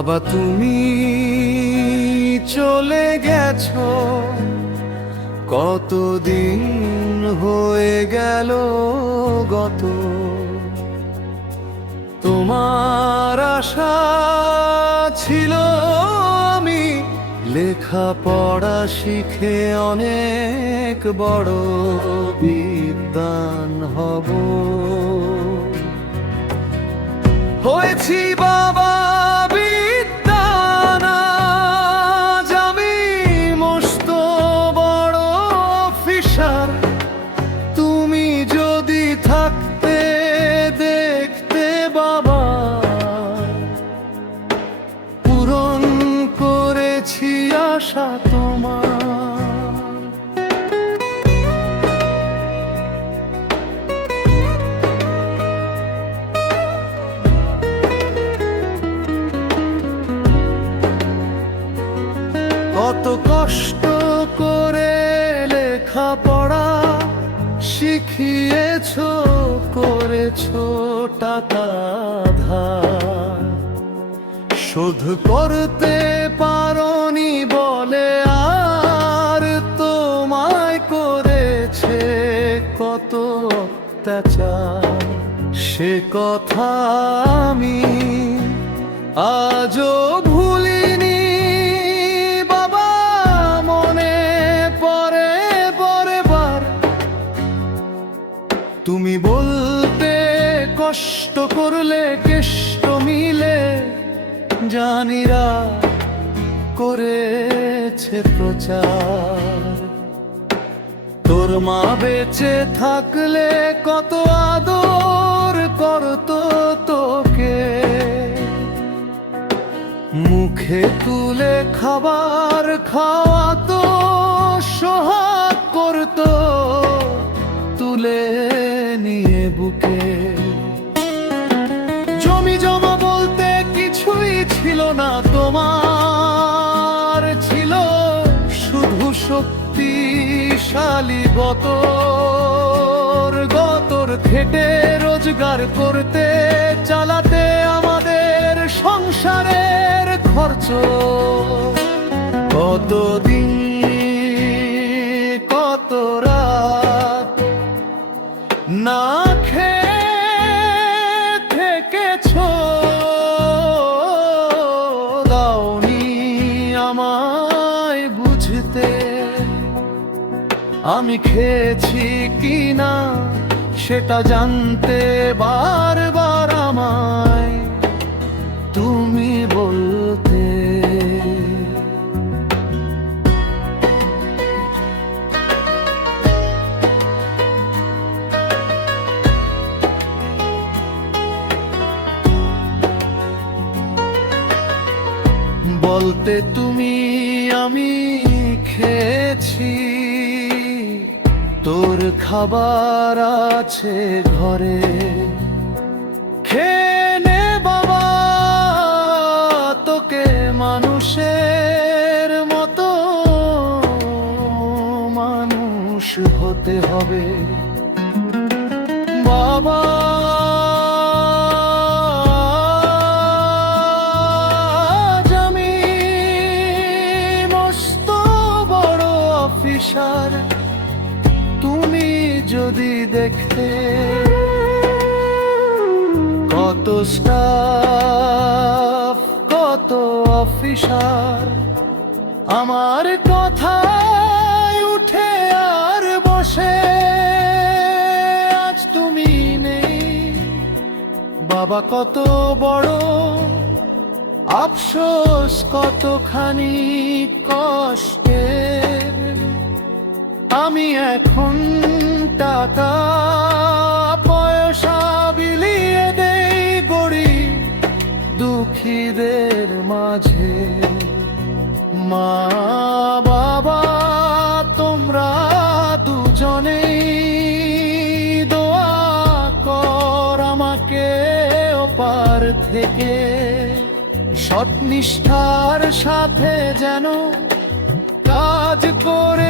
বাবা তুমি চলে গেছো, কতদিন হয়ে গেল গত। তোমার আশা ছিল আমি লেখাপড়া শিখে অনেক বড় বিদ্বান হব। হয়েছি বাবা বিদ্বান, আজ আমি মস্ত বড় অফিসার। তুমি যদি থাকতে দেখতে বাবা, পূরণ করেছি আশা তোমার। কত কষ্ট করে লেখাপড়া শিখিয়েছো, করেছো টাকা ধার। শোধ করতে পারোনি বলে আর তোমায় করেছে কত অত্যাচার। সে কথা আমি আজও ভুলিনি বাবা, মনে পড়ে বারবার। তুমি বলতে কষ্ট করলে কেষ্ট মিলে জানিরা করেছে প্রচার। তোর মা বেঁচে থাকলে কত আদর করতো তোকে, মুখে তুলে খাবার খাওয়াতো, সোহাগ করতো তুলে নিয়ে বুকে। জমি জমা বলতে কিছুই ছিল না তোমার, ছিল শুধু শক্তিশালী গতর খেটে রোজগার করতে, চালাতে আমাদের সংসারের খরচ। কতদিন কত রাত না খেয়ে থেকেছো, দাওনি আমায় বুঝতে। আমি খেয়েছি কিনা সেটা জানতে বারবার আমায় তুমি বলতে। বলতে তুমি আমি খেয়েছি, তোর খাবার আছে ঘরে, খেয়ে নে বাবা, তোকে মানুষের মতো মানুষ হতে হবে বাবা। আমি মস্ত বড় অফিসার, তুমি যদি দেখতে কত স্টাফ কত অফিসার আমার কথায় উঠে আর বসে। আজ তুমি নেই বাবা, কত বড় আফসোস, কতখানি কষ্টের। আমি এখন টাকা পয়সা বিলিয়ে দেই গরিব দুঃখীদের মাঝে। মা বাবা তোমরা দুজনেই দোয়া কর আমাকে ওপার থেকে। সৎ নিষ্ঠার সাথে যেন কাজ করে